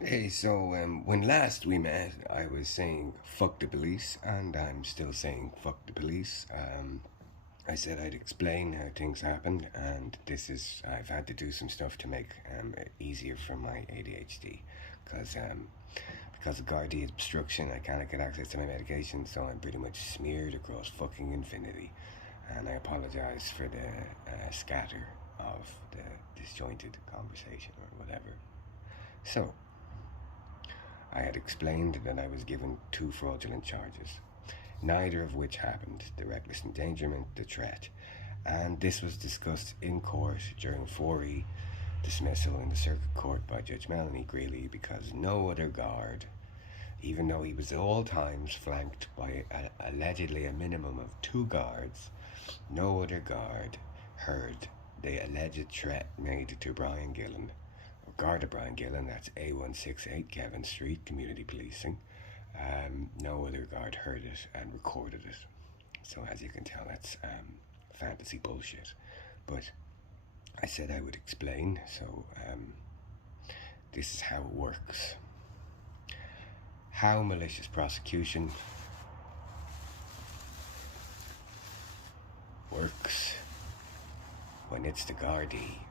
Hey, so when last we met, I was saying fuck the police, and I'm still saying fuck the police. I said I'd explain how things happened, and I've had to do some stuff to make it easier for my ADHD, because because of Gardaí obstruction, I cannot get access to my medication, so I'm pretty much smeared across fucking infinity, and I apologise for the scatter of the disjointed conversation or whatever. So, I had explained that I was given two fraudulent charges, neither of which happened: the reckless endangerment, the threat. And this was discussed in court during 4E dismissal in the circuit court by Judge Melanie Greeley, because no other guard, even though he was at all times flanked by allegedly a minimum of two guards, no other guard heard the alleged threat made to Brian Gillen, Garda Brian Gillen, that's A168 Kevin Street, Community Policing. No other guard heard it and recorded it. So as you can tell, that's fantasy bullshit. But I said I would explain, so this is how it works. How malicious prosecution works when it's the Gardaí.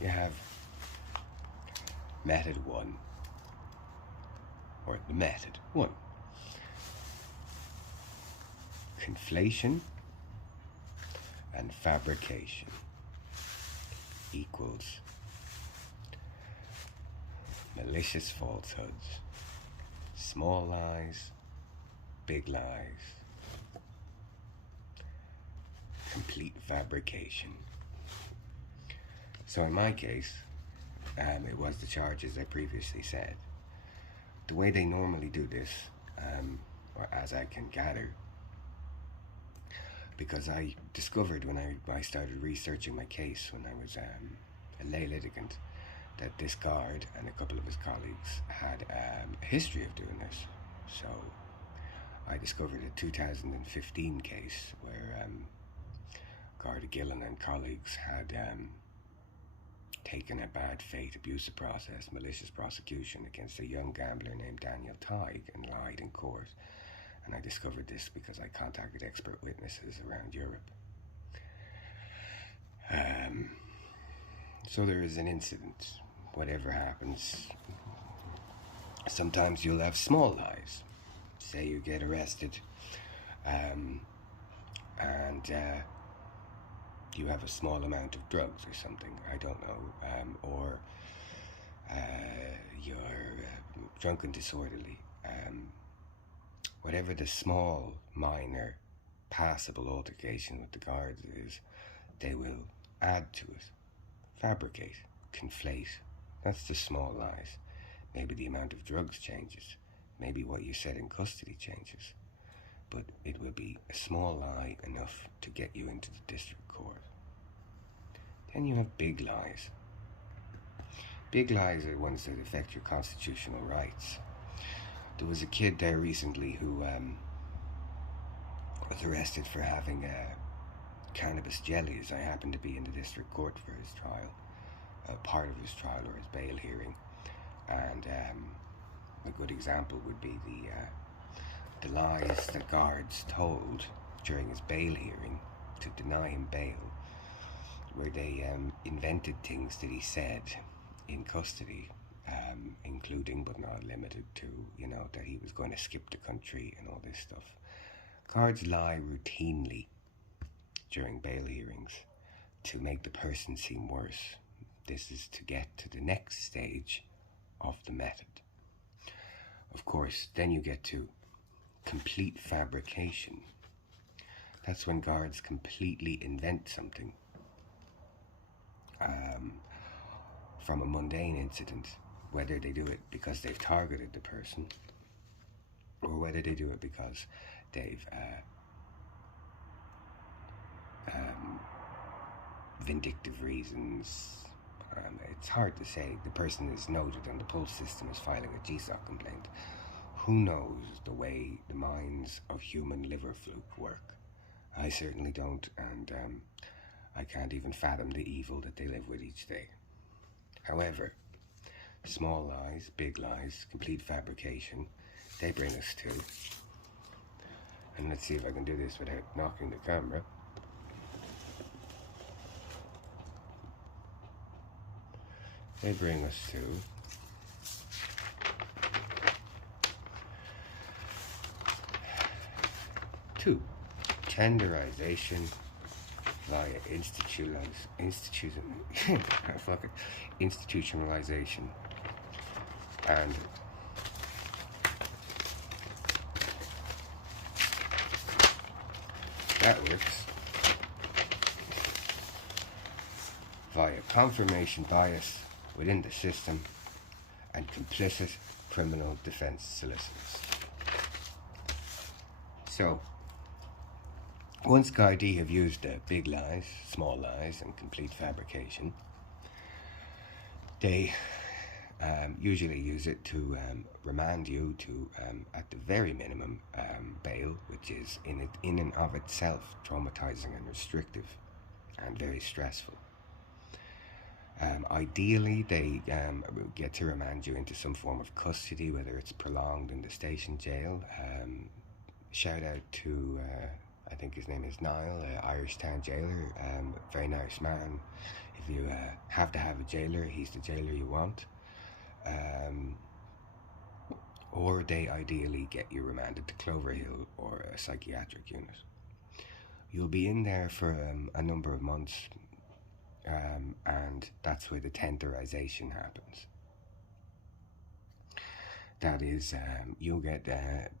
You have method one, or the method one. Conflation and fabrication equals malicious falsehoods, small lies, big lies, complete fabrication. So in my case, it was the charges I previously said. The way they normally do this, or as I can gather, because I discovered when I started researching my case when I was a lay litigant, that this guard and a couple of his colleagues had a history of doing this. So I discovered a 2015 case where Garda Gillen and colleagues had taken a bad faith, abusive process, malicious prosecution against a young gambler named Daniel Tighe and lied in court. And I discovered this because I contacted expert witnesses around Europe. So there is an incident. Whatever happens, sometimes you'll have small lies. Say you get arrested, and you have a small amount of drugs or something, I don't know, or you're drunk and disorderly. Whatever the small, minor, passable altercation with the guards is, they will add to it, fabricate, conflate. That's the small lies. Maybe the amount of drugs changes. Maybe what you said in custody changes. But it will be a small lie enough to get you into the district court. Then you have big lies. Big lies are ones that affect your constitutional rights. There was a kid there recently who was arrested for having cannabis jellies. I happened to be in the district court for his trial, part of his trial or his bail hearing, and a good example would be the lies that guards told during his bail hearing to deny him bail, where they invented things that he said in custody, including but not limited to, that he was going to skip the country and all this stuff. Guards lie routinely during bail hearings to make the person seem worse. This is to get to the next stage of the method. Of course, then you get to complete fabrication. That's when guards completely invent something from a mundane incident, whether they do it because they've targeted the person or whether they do it because they've vindictive reasons. It's hard to say. The person is noted on the pulse system as filing a GSOC complaint. Who knows the way the minds of human liver fluke work? I certainly don't, and I can't even fathom the evil that they live with each day. However, small lies, big lies, complete fabrication. They bring us to, and let's see if I can do this without knocking the camera. They bring us to two, tenderization via institutionalization. And that works via confirmation bias within the system and complicit criminal defense solicitors. So, once Gardaí have used big lies, small lies, and complete fabrication, they usually use it to remand you to, at the very minimum, bail, which is in and of itself traumatizing and restrictive and very stressful. Ideally, they get to remand you into some form of custody, whether it's prolonged in the station jail. Shout out to, I think his name is Niall, Irishtown jailer, very nice man. If you have to have a jailer, he's the jailer you want. Or they ideally get you remanded to Cloverhill or a psychiatric unit. You'll be in there for a number of months, and that's where the tenderization happens. That is, you'll get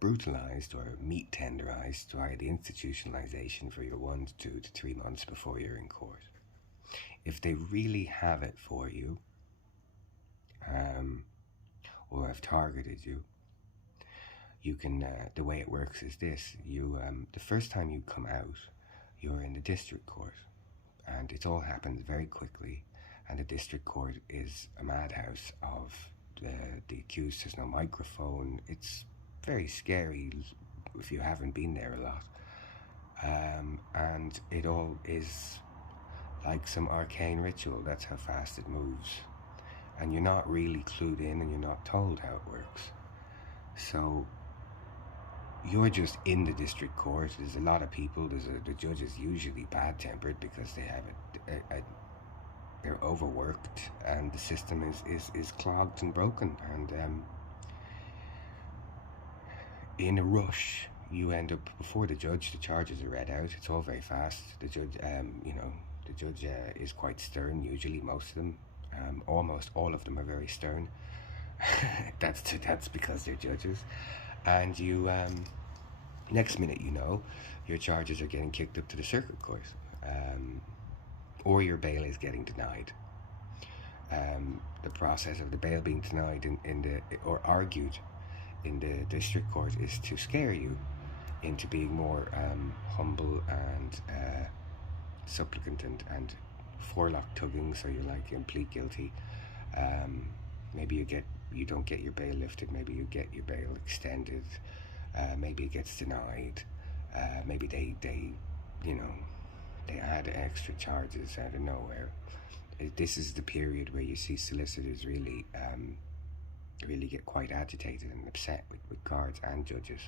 brutalized or meat tenderized via the institutionalization for your 1 to 2 to 3 months before you're in court. If they really have it for you, or have targeted you, you can, the way it works is this: you, the first time you come out, you're in the district court, and it all happens very quickly, and the district court is a madhouse of the accused. There's no microphone. It's very scary if you haven't been there a lot, and it all is like some arcane ritual. That's how fast it moves, and you're not really clued in, and you're not told how it works. So you're just in the district court. There's a lot of people. The judge is usually bad-tempered because they have they're overworked, and the system is clogged and broken, and in a rush you end up before the judge. The charges are read out. It's all very fast. The judge, the judge is quite stern. Usually, most of them, almost all of them, are very stern. that's because they're judges, and you next minute, you know, your charges are getting kicked up to the circuit court, or your bail is getting denied. The process of the bail being denied or argued in the district court is to scare you into being more humble and supplicant and forelock tugging, so you're like in plead guilty. Maybe you don't get your bail lifted. Maybe you get your bail extended. Maybe it gets denied. Maybe they add extra charges out of nowhere. This is the period where you see solicitors really get quite agitated and upset with guards and judges.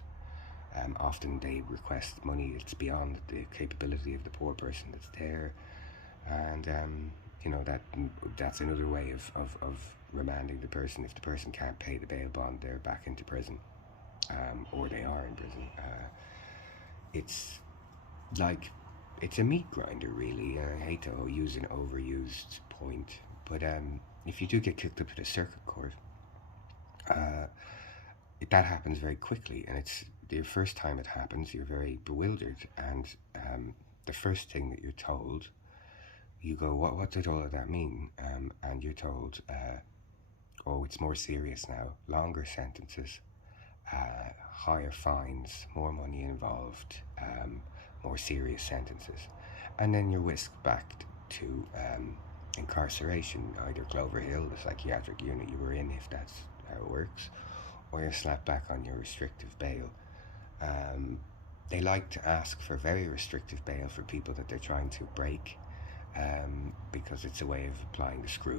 Often they request money that's beyond the capability of the poor person that's there, and that's another way of remanding the person. If the person can't pay the bail bond, they're back into prison, or they are in prison. It's like, it's a meat grinder, really. I hate to use an overused point, but if you do get kicked up to the circuit court, that happens very quickly, and it's the first time it happens, you're very bewildered, and the first thing that you're told, you go, what did all of that mean? And you're told, oh, it's more serious now, longer sentences, higher fines, more money involved, more serious sentences. And then you're whisked back to incarceration, either Cloverhill, the psychiatric unit you were in, if that's how it works, or you're slapped back on your restrictive bail. They like to ask for very restrictive bail for people that they're trying to break, because it's a way of applying the screw.